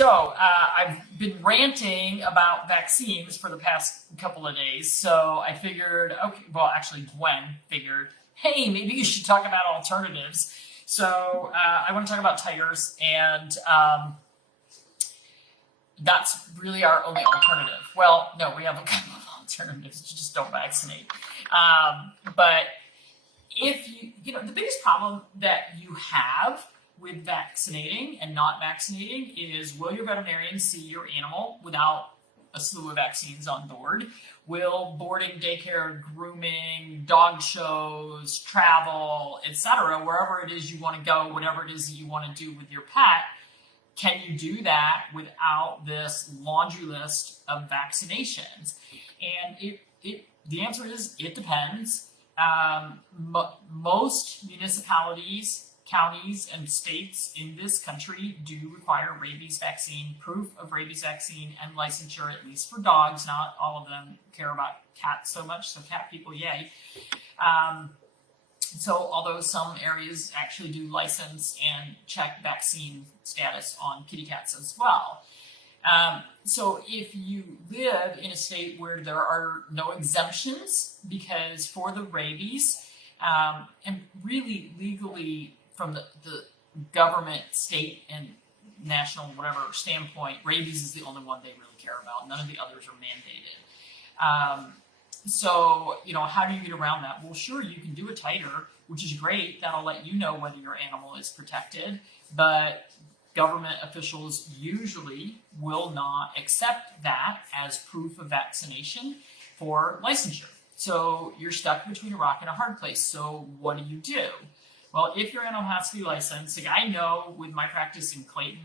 I've been ranting about vaccines for the past couple of days. So I figured, okay, well, actually, Gwen figured, hey, maybe you should talk about alternatives. So I want to talk about titers, and that's really our only alternative. Well, no, we have a couple of alternatives. Just don't vaccinate. But if the biggest problem that you have with vaccinating and not vaccinating is, will your veterinarian see your animal without a slew of vaccines on board? Will boarding, daycare, grooming, dog shows, travel, etc., wherever it is you want to go, whatever it is that you want to do with your pet, can you do that without this laundry list of vaccinations? And the answer is it depends. Most municipalities, counties, and states in this country do require rabies vaccine, proof of rabies vaccine, and licensure, at least for dogs. Not all of them care about cats so much, so cat people, yay. So although some areas actually do license and check vaccine status on kitty cats as well. So if you live in a state where there are no exemptions, because for the rabies, and really legally from the government, state, and national, whatever standpoint, rabies is the only one they really care about. None of the others are mandated. So, how do you get around that? Well, sure, you can do a titer, which is great. That'll let you know whether your animal is protected, but government officials usually will not accept that as proof of vaccination for licensure. So you're stuck between a rock and a hard place. So what do? Well, if your animal has to be licensed, like I know with my practice in Clayton,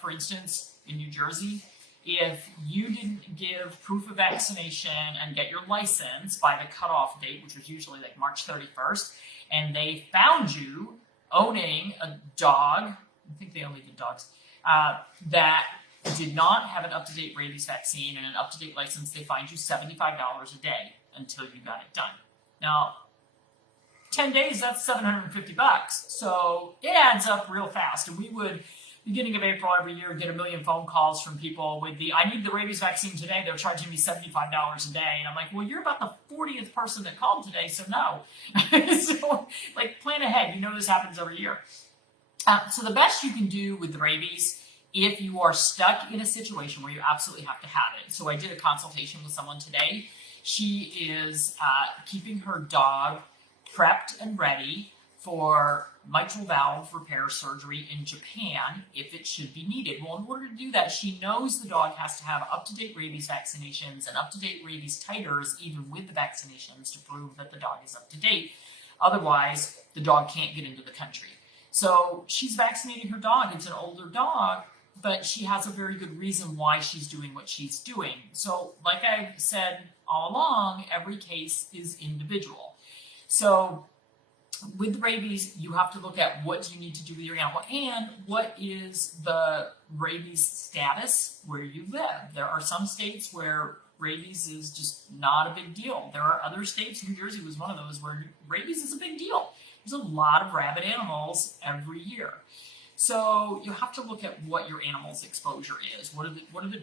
for instance, in New Jersey, if you didn't give proof of vaccination and get your license by the cutoff date, which was usually like March 31st, and they found you owning a dog, I think they only did dogs, that did not have an up-to-date rabies vaccine and an up-to-date license, they fined you $75 a day until you got it done. Now, 10 days, that's $750. So it adds up real fast. And we would, beginning of April every year, get a million phone calls from people with I need the rabies vaccine today. They're charging me $75 a day. And I'm like, well, you're about the 40th person that called today, so no. So, plan ahead. This happens every year. So the best you can do with the rabies, if you are stuck in a situation where you absolutely have to have it. So I did a consultation with someone today. She is keeping her dog prepped and ready for mitral valve repair surgery in Japan if it should be needed. Well, in order to do that, she knows the dog has to have up-to-date rabies vaccinations and up-to-date rabies titers, even with the vaccinations, to prove that the dog is up to date. Otherwise, the dog can't get into the country. So she's vaccinating her dog. It's an older dog, but she has a very good reason why she's doing what she's doing. So like I've said all along, every case is individual. So with rabies, you have to look at what do you need to do with your animal and what is the rabies status where you live. There are some states where rabies is just not a big deal. There are other states, New Jersey was one of those, where rabies is a big deal. There's a lot of rabid animals every year. So you have to look at what your animal's exposure is. What are the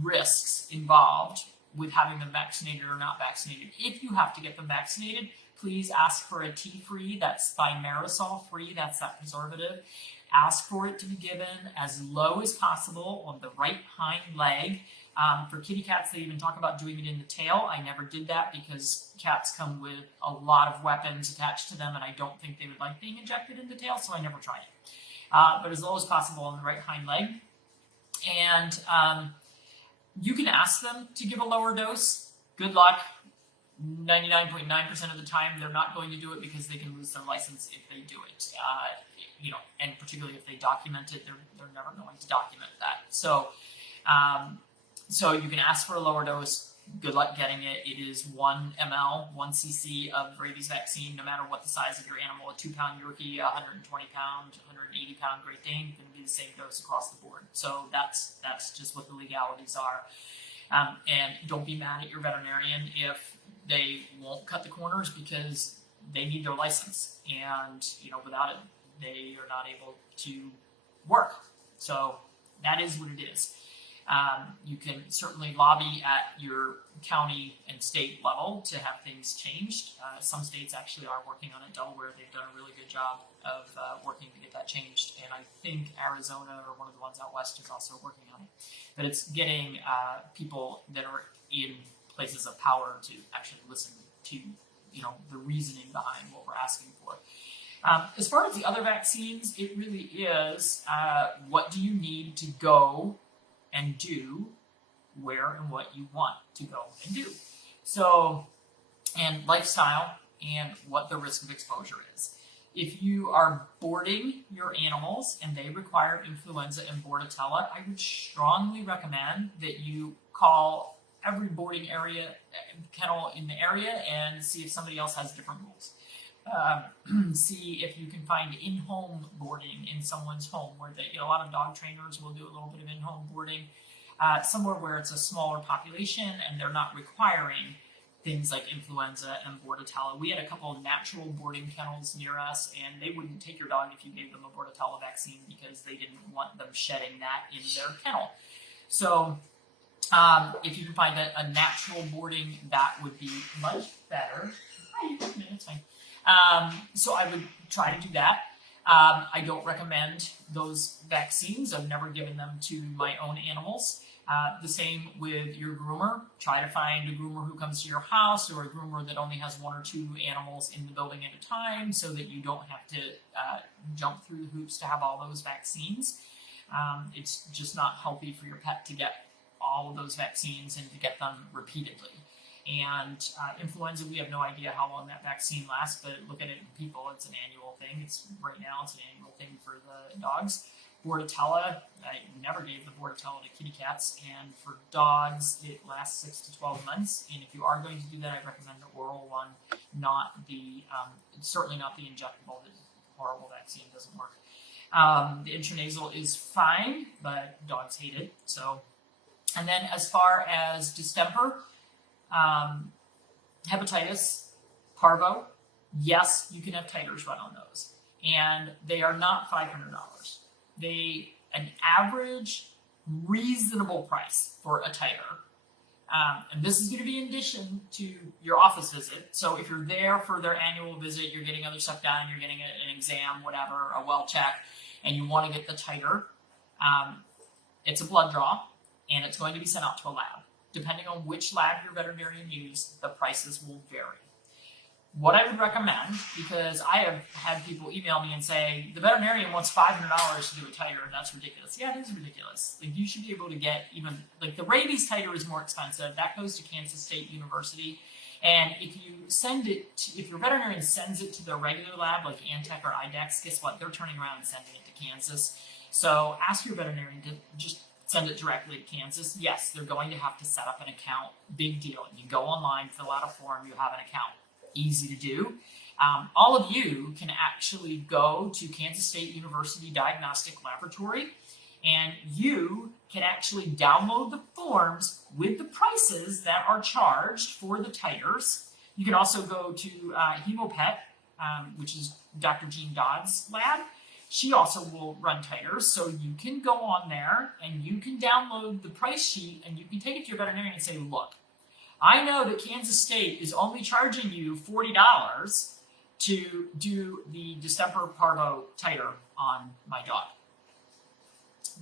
risks involved with having them vaccinated or not vaccinated? If you have to get them vaccinated, please ask for a T-free, that's thimerosal-free, that's that preservative. Ask for it to be given as low as possible on the right hind leg. For kitty cats, they even talk about doing it in the tail. I never did that because cats come with a lot of weapons attached to them, and I don't think they would like being injected in the tail, so I never tried it. But as low as possible on the right hind leg. And you can ask them to give a lower dose. Good luck. 99.9% of the time, they're not going to do it because they can lose their license if they do it. And particularly if they document it, they're never going to document that. So you can ask for a lower dose. Good luck getting it. It is 1 ml, 1 cc of rabies vaccine, no matter what the size of your animal. A 2-pound Yorkie, a 120-pound, 180-pound Great Dane, going to be the same dose across the board. So that's just what the legalities are. And don't be mad at your veterinarian if they won't cut the corners because they need their license. And, without it, they are not able to work. So that is what it is. You can certainly lobby at your county and state level to have things changed. Some states actually are working on it. Delaware, they've done a really good job of working to get that changed. And I think Arizona, or one of the ones out west, is also working on it. But it's getting people that are in places of power to actually listen to, the reasoning behind what we're asking for. As far as the other vaccines, it really is what do you need to go and do, where and what you want to go and do. So, and lifestyle and what the risk of exposure is. If you are boarding your animals and they require influenza and bordetella, I would strongly recommend that you call every boarding area, kennel in the area, and see if somebody else has different rules. See if you can find in-home boarding in someone's home, where a lot of dog trainers will do a little bit of in-home boarding, somewhere where it's a smaller population and they're not requiring things like influenza and bordetella. We had a couple of natural boarding kennels near us, and they wouldn't take your dog if you gave them a bordetella vaccine because they didn't want them shedding that in their kennel. So if you can find a natural boarding, that would be much better. It's fine. So I would try to do that. I don't recommend those vaccines. I've never given them to my own animals. The same with your groomer. Try to find a groomer who comes to your house, or a groomer that only has 1 or 2 animals in the building at a time, so that you don't have to jump through the hoops to have all those vaccines. It's just not healthy for your pet to get all of those vaccines and to get them repeatedly. And influenza, we have no idea how long that vaccine lasts, but look at it in people, it's an annual thing. Right now it's an annual thing for the dogs. Bordetella, I never gave the bordetella to kitty cats, and for dogs it lasts 6 to 12 months. And if you are going to do that, I recommend the oral one, not the certainly not the injectable. The horrible vaccine doesn't work. The intranasal is fine, but dogs hate it. So, and then as far as distemper, hepatitis, parvo, yes, you can have titers run on those, and they are not $500. An average reasonable price for a titer, and this is going to be in addition to your office visit. So if you're there for their annual visit, you're getting other stuff done, you're getting an exam, whatever, a well check, and you want to get the titer, it's a blood draw, and it's going to be sent out to a lab. Depending on which lab your veterinarian used, the prices will vary. What I would recommend, because I have had people email me and say, the veterinarian wants $500 to do a titer, and that's ridiculous. Yeah, it is ridiculous. Like, you should be able to get even, like, the rabies titer is more expensive. That goes to Kansas State University. And if you send it, if your veterinarian sends it to their regular lab, like Antec or IDEX, guess what? They're turning around and sending it to Kansas. So ask your veterinarian to just send it directly to Kansas. Yes, they're going to have to set up an account. Big deal. You go online, fill out a form, you have an account. Easy to do. All of you can actually go to Kansas State University Diagnostic Laboratory, and you can actually download the forms with the prices that are charged for the titers. You can also go to Hemopet, which is Dr. Jean Dodd's lab. She also will run titers, so you can go on there and you can download the price sheet, and you can take it to your veterinarian and say, look, I know that Kansas State is only charging you $40 to do the distemper parvo titer on my dog.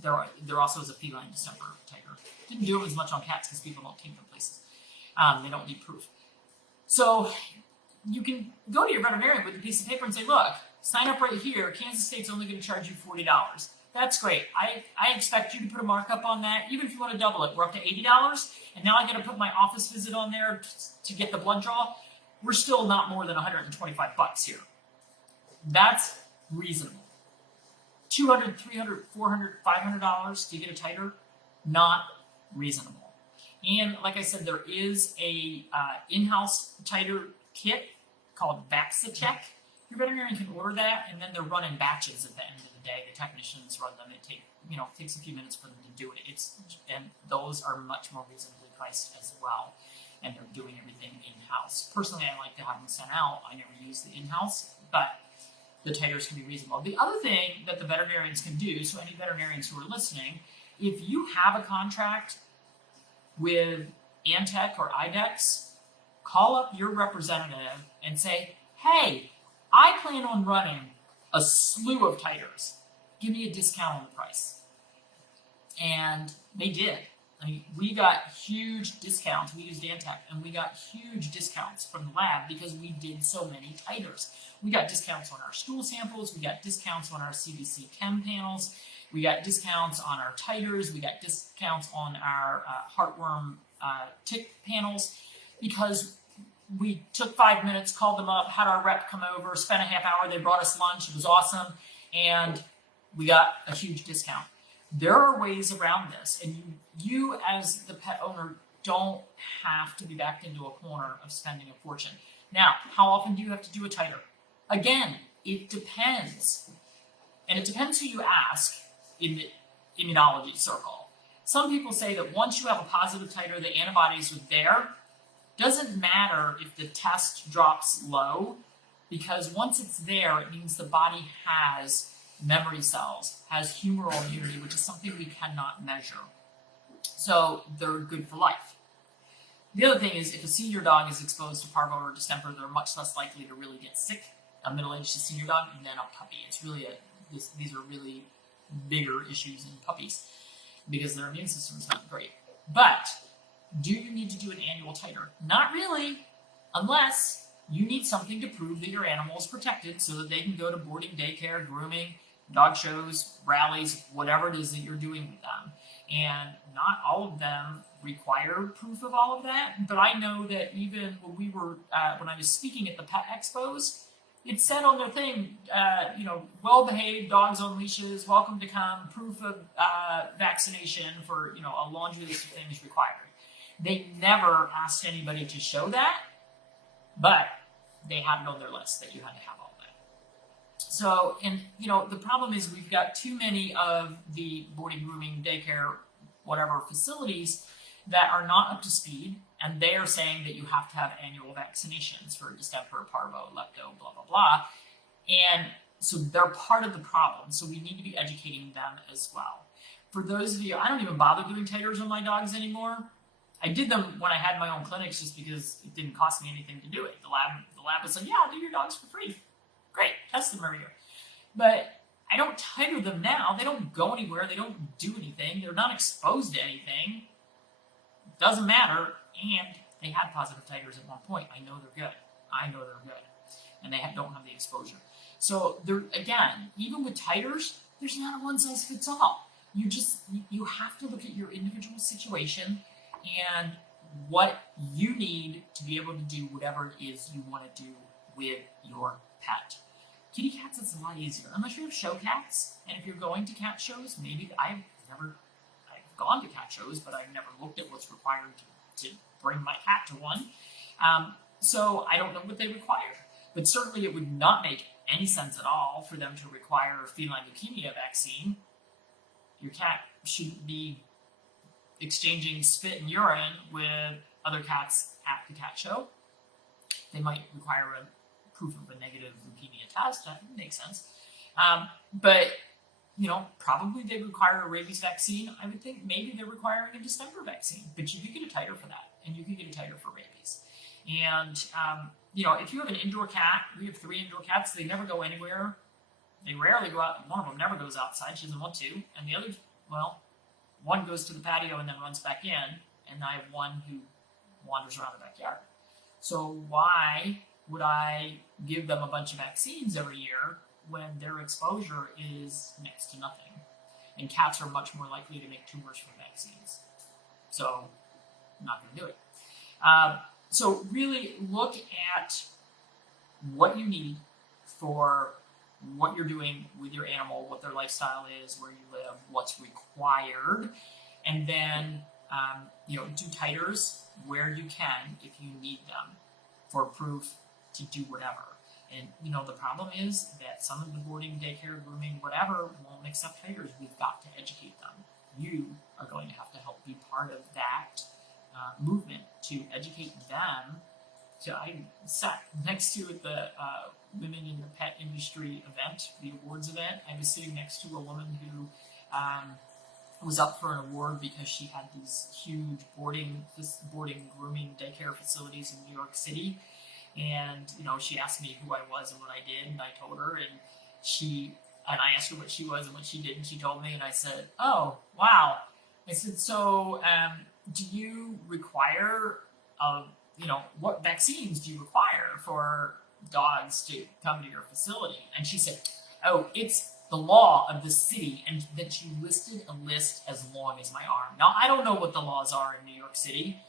There also is a feline distemper titer. Didn't do it as much on cats because people don't take them places. They don't need proof. So you can go to your veterinarian with a piece of paper and say, look, sign up right here. Kansas State's only going to charge you $40. That's great. I expect you to put a markup on that. Even if you want to double it, we're up to $80. And now I got to put my office visit on there to get the blood draw. We're still not more than $125 here. That's reasonable. $200, $300, $400, $500 to get a titer, not reasonable. And like I said, there is a in-house titer kit called Vaccination. Your veterinarian can order that, and then they're run in batches at the end of the day. The technicians run them. It takes a few minutes for them to do it. And those are much more reasonably priced as well. And they're doing everything in-house. Personally, I like to have them sent out. I never use the in-house, but the titers can be reasonable. The other thing that the veterinarians can do, so any veterinarians who are listening, if you have a contract with Antec or IDEX, call up your representative and say, hey, I plan on running a slew of titers. Give me a discount on the price. And they did. I mean, we got huge discounts. We used Antec, and we got huge discounts from the lab because we did so many titers. We got discounts on our stool samples. We got discounts on our CDC chem panels. We got discounts on our titers. We got discounts on our heartworm tick panels because we took 5 minutes, called them up, had our rep come over, spent a half hour. They brought us lunch. It was awesome. And we got a huge discount. There are ways around this, and you as the pet owner don't have to be backed into a corner of spending a fortune. Now, how often do you have to do a titer? Again, it depends. And it depends who you ask in the immunology circle. Some people say that once you have a positive titer, the antibodies are there. Doesn't matter if the test drops low, because once it's there, it means the body has memory cells, has humoral immunity, which is something we cannot measure. So they're good for life. The other thing is if a senior dog is exposed to parvo or distemper, they're much less likely to really get sick, a middle-aged to senior dog, than a puppy. It's really these are really bigger issues in puppies because their immune system is not great. But do you need to do an annual titer? Not really, unless you need something to prove that your animal is protected so that they can go to boarding, daycare, grooming, dog shows, rallies, whatever it is that you're doing with them. And not all of them require proof of all of that, but I know that even when I was speaking at the pet expos, it said on their thing, well-behaved dogs on leashes, welcome to come, proof of vaccination for, a laundry list of things required. They never asked anybody to show that, but they had it on their list that you had to have all that. So, and the problem is we've got too many of the boarding, grooming, daycare, whatever facilities that are not up to speed, and they are saying that you have to have annual vaccinations for distemper, parvo, lepto, blah, blah, blah. And so they're part of the problem. So we need to be educating them as well. For those of you, I don't even bother doing titers on my dogs anymore. I did them when I had my own clinics just because it didn't cost me anything to do it. The lab was like, yeah, do your dogs for free. Great, test them every year. But I don't titer them now. They don't go anywhere. They don't do anything. They're not exposed to anything. It doesn't matter. And they had positive titers at one point. I know they're good. And they don't have the exposure. So again, even with titers, there's not a one size fits all. You have to look at your individual situation and what you need to be able to do whatever it is you want to do with your pet. Kitty cats, it's a lot easier. Unless you have show cats, and if you're going to cat shows, maybe I've gone to cat shows, but I've never looked at what's required to bring my cat to one. So I don't know what they require. But certainly it would not make any sense at all for them to require a feline leukemia vaccine. Your cat shouldn't be exchanging spit and urine with other cats at the cat show. They might require a proof of a negative leukemia test. That makes sense. But probably they require a rabies vaccine. I would think maybe they're requiring a distemper vaccine, but you could get a titer for that, and you could get a titer for rabies. And if you have an indoor cat, we have 3 indoor cats. They never go anywhere. They rarely go out. One of them never goes outside. She doesn't want to, and the other, one goes to the patio and then runs back in, and I have one who wanders around the backyard. So why would I give them a bunch of vaccines every year when their exposure is next to nothing? And cats are much more likely to make tumors from vaccines. So I'm not going to do it. So really look at what you need for what you're doing with your animal, what their lifestyle is, where you live, what's required, and then do titers where you can if you need them for proof to do whatever. And the problem is that some of the boarding, daycare, grooming, whatever won't accept titers. We've got to educate them. You are going to have to help be part of that movement to educate them. So I sat next to at the Women in the Pet Industry event, the awards event. I was sitting next to a woman who was up for an award because she had these huge boarding grooming daycare facilities in New York City. And, she asked me who I was and what I did, and I told her, and I asked her what she was and what she did, and she told me, and I said, oh, wow. I said, so do you require, what vaccines do you require for dogs to come to your facility? And she said, oh, it's the law of the city. And then she listed a list as long as my arm. Now, I don't know what the laws are in New York City,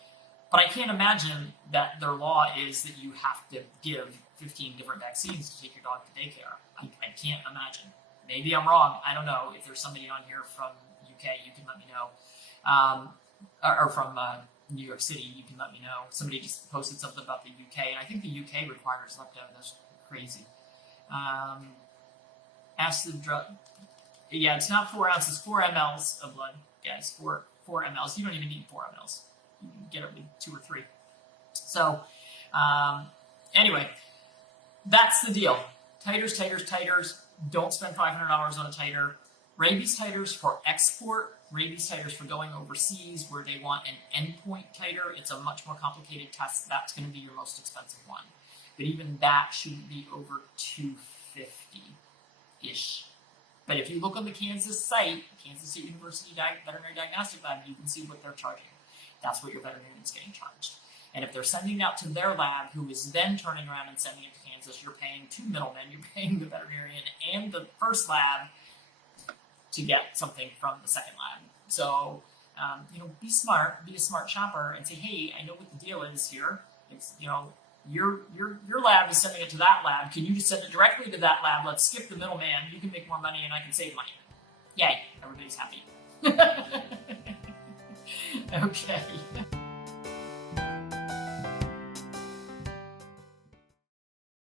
but I can't imagine that their law is that you have to give 15 different vaccines to take your dog to daycare. I can't imagine. Maybe I'm wrong. I don't know. If there's somebody on here from UK, you can let me know. Or from New York City, you can let me know. Somebody just posted something about the UK, and I think the UK requires lepto. That's crazy. Acid drug. Yeah, it's not 4 ounces, 4 mLs of blood. Yeah, it's 4 mLs. You don't even need 4 mLs. You can get it with 2 or 3. So, anyway, that's the deal. Titers. Don't spend $500 on a titer. Rabies titers for export. Rabies titers for going overseas where they want an endpoint titer. It's a much more complicated test. That's going to be your most expensive one. But even that shouldn't be over $250-ish. But if you look on the Kansas site, Kansas State University Veterinary Diagnostic Lab, you can see what they're charging. That's what your veterinarian's getting charged. And if they're sending it out to their lab, who is then turning around and sending it to Kansas, you're paying 2 middlemen. You're paying the veterinarian and the first lab to get something from the second lab. So, be smart, be a smart shopper, and say, hey, I know what the deal is here. It's, your lab is sending it to that lab. Can you just send it directly to that lab? Let's skip the middleman. You can make more money, and I can save money. Yay! Everybody's happy. Okay.